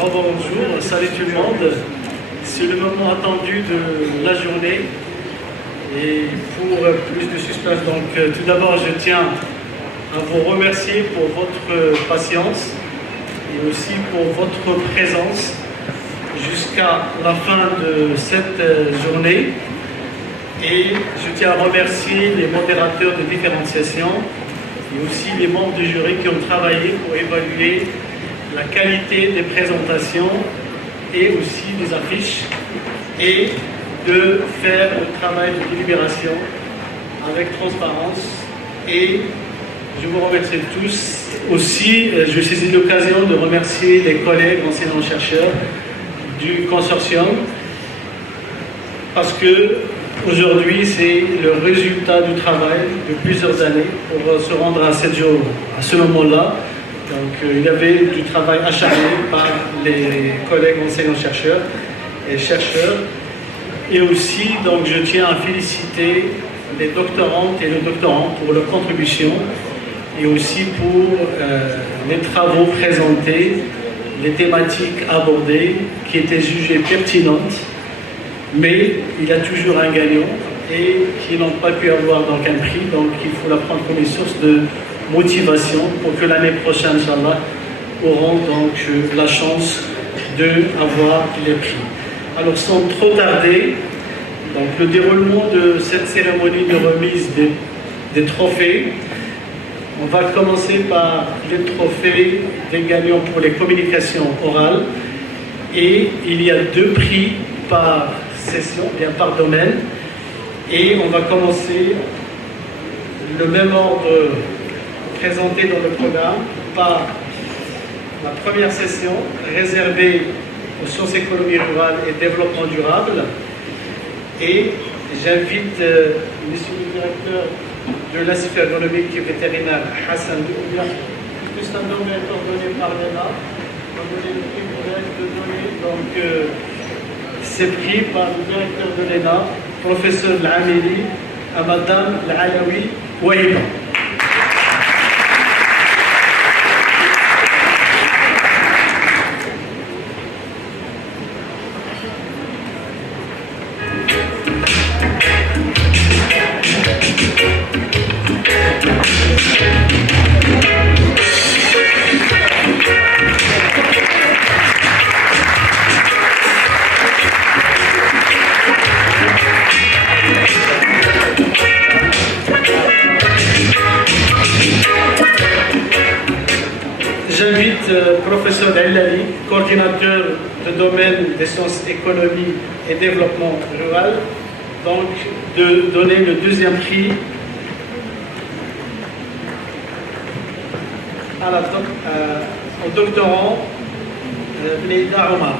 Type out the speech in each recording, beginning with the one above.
Bonjour, salut tout le monde. C'est le moment attendu de la journée. Et pour plus de suspense, tout d'abord, je tiens à vous remercier pour votre patience et aussi pour votre présence jusqu'à la fin de cette journée. Et je tiens à remercier les modérateurs de différentes sessions et aussi les membres du jury qui ont travaillé pour évaluer la qualité des présentations et aussi des affiches et de faire le travail de délibération avec transparence. Et je vous remercie tous. Aussi, je saisis l'occasion de remercier les collègues enseignants-chercheurs du consortium parce que aujourd'hui, c'est le résultat du travail de plusieurs années pour se rendre à ce moment-là. Donc, il y avait du travail acharné par les collègues enseignants-chercheurs et chercheurs. Et aussi, donc, je tiens à féliciter les doctorantes et les doctorants pour leur contribution et aussi pour les travaux présentés, les thématiques abordées qui étaient jugées pertinentes. Mais il y a toujours un gagnant et qui n'ont pas pu avoir donc un prix. Donc, il faut la prendre comme une source de motivation pour que l'année prochaine, Inch'Allah, auront donc la chance d'avoir les prix. Alors, sans trop tarder, donc, le déroulement de cette cérémonie de remise des trophées, on va commencer par les trophées des gagnants pour les communications orales. Et il y a 2 prix par session, bien par domaine. Et on va commencer le même ordre présenté dans le programme par la première session réservée aux sciences économie rurale et développement durable. Et j'invite monsieur le directeur de l'Institut agronomique et vétérinaire Hassan Doumbia, puisque un nom est ordonné par l'ENA, on va donner le privilège de donner donc ces prix par le directeur de l'ENA, professeur L'Amili, à madame L'Alawi Wahiba. J'invite professeur Elali, coordinateur de domaine des sciences économie et développement rural, donc de donner le 2e prix au doctorant Leïda Omar.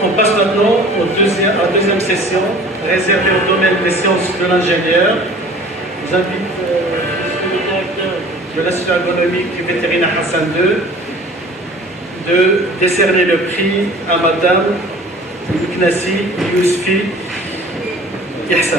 On passe maintenant à la deuxième session réservée au domaine des sciences de l'ingénieur. J'invite le directeur de l'Institut agronomique et vétérinaire Hassan II de décerner le prix à madame Knassi Yousfi Ihsan.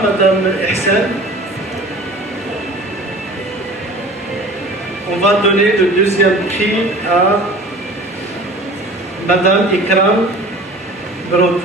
Madame Ihsan, on va donner le 2e prix à Madame Ikram Brod.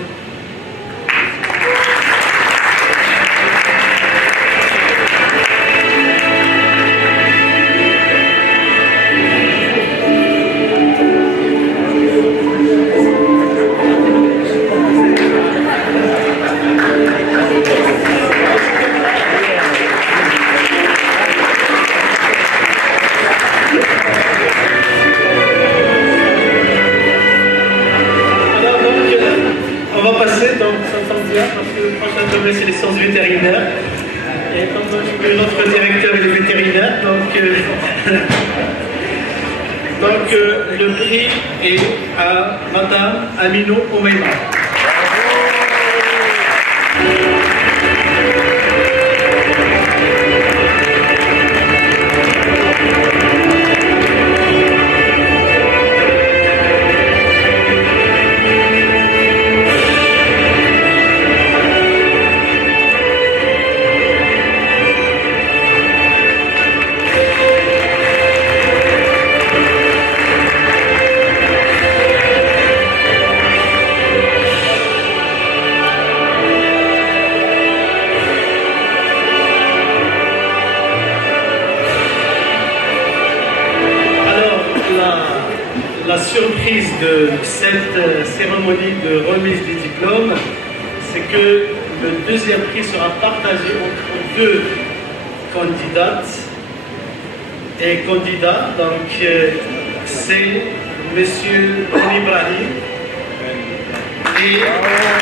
notre directeur il est vétérinaire, donc le prix est à Madame Aminou Oumeima. La surprise de cette cérémonie de remise des diplômes, c'est que le deuxième prix sera partagé entre deux candidates et candidats. Donc, c'est M. Ben Ibrahim et Mme.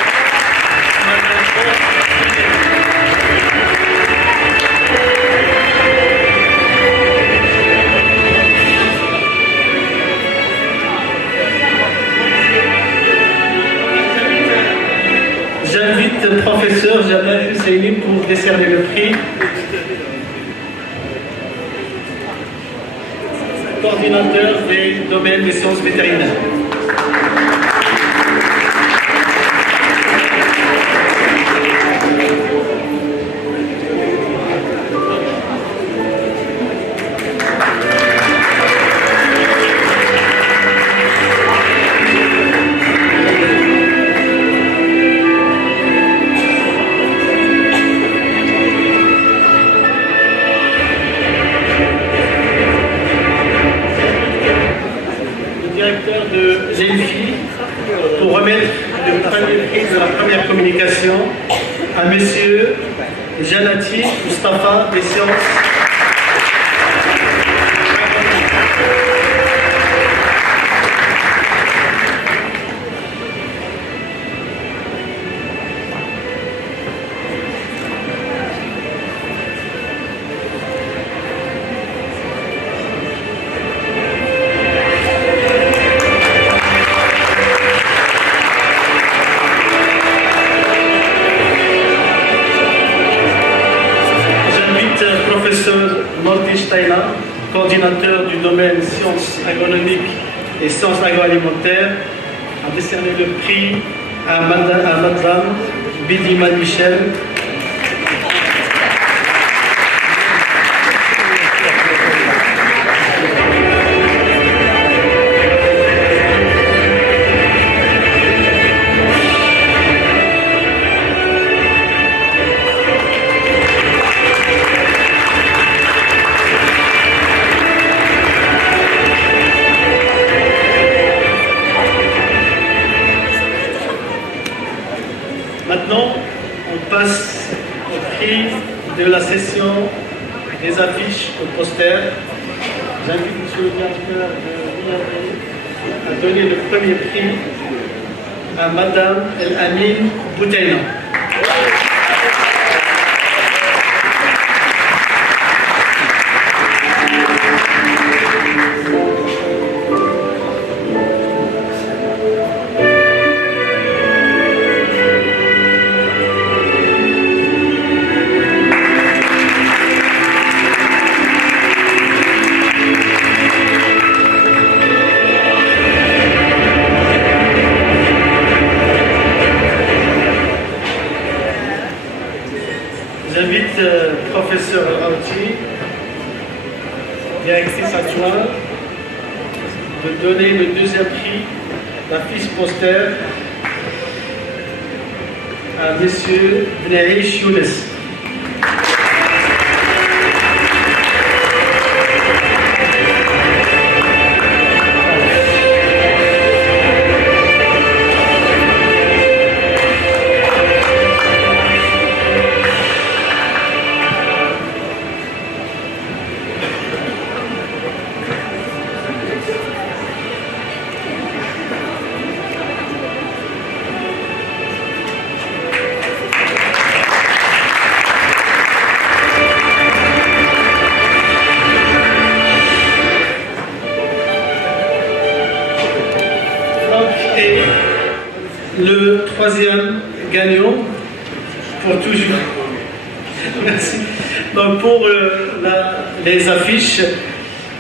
J'invite le professeur Jamal Husseini pour décerner le prix. Coordinateur des domaines des sciences vétérinaires. De l'ENFI pour remettre le premier prix de la première communication à M. Janati Mustafa des sciences. Coordinateur du domaine sciences agronomiques et sciences agroalimentaires, a décerné le prix à Madame Bidima Michel. Maintenant, on passe au prix de la session des affiches au poster. J'invite M. le directeur de l'IAB à donner le premier prix à Madame El Amin Boutaina. J'invite le professeur Aouti, directrice adjointe, de donner le deuxième prix, l'affiche poster, à M. Bnaish Younes. troisième gagnant pour toujours. Merci. Donc pour les affiches,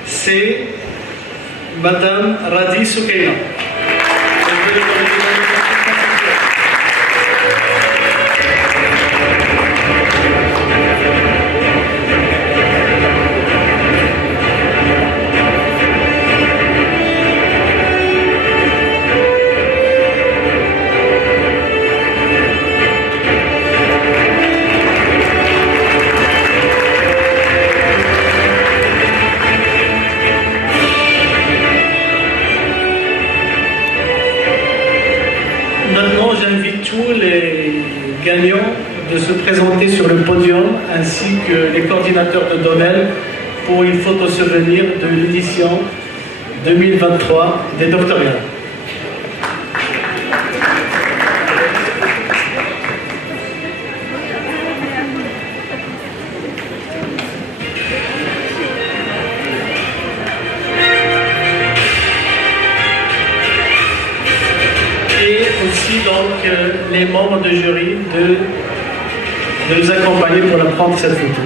c'est Madame Radi Soukaina. Maintenant, j'invite tous les gagnants de se présenter sur le podium ainsi que les coordinateurs de Donnel pour une photo souvenir de l'édition 2023 des doctorats. Donc les membres du jury de nous accompagner pour la prendre cette photo.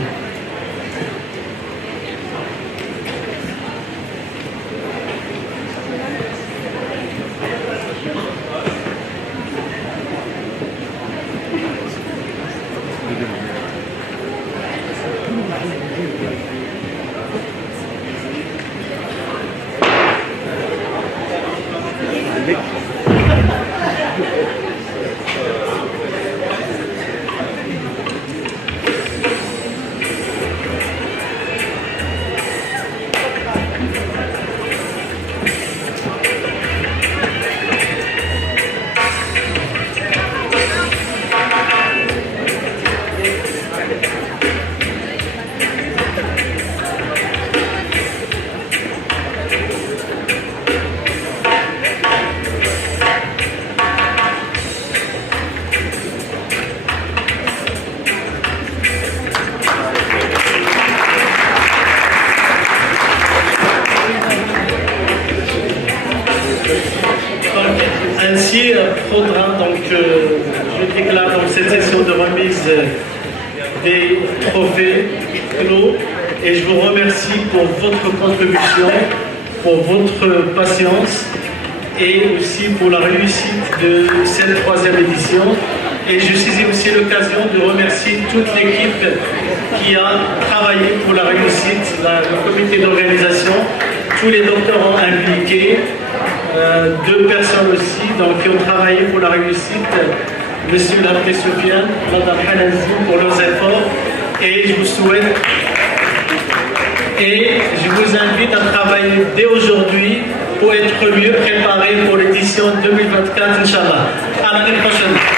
Ainsi prendra donc je déclare donc cette session de remise des trophées clos et je vous remercie pour votre contribution, pour votre patience et aussi pour la réussite de cette troisième édition. Et je saisis aussi l'occasion de remercier toute l'équipe qui a travaillé pour la réussite, le comité d'organisation, tous les doctorants impliqués, deux personnes aussi donc, qui ont travaillé pour la réussite, Monsieur Labdé Soufiane, Madame Hanazi pour leurs efforts, et je vous souhaite et je vous invite à travailler dès aujourd'hui pour être mieux préparé pour l'édition 2024, Inch'Allah. À l'année prochaine.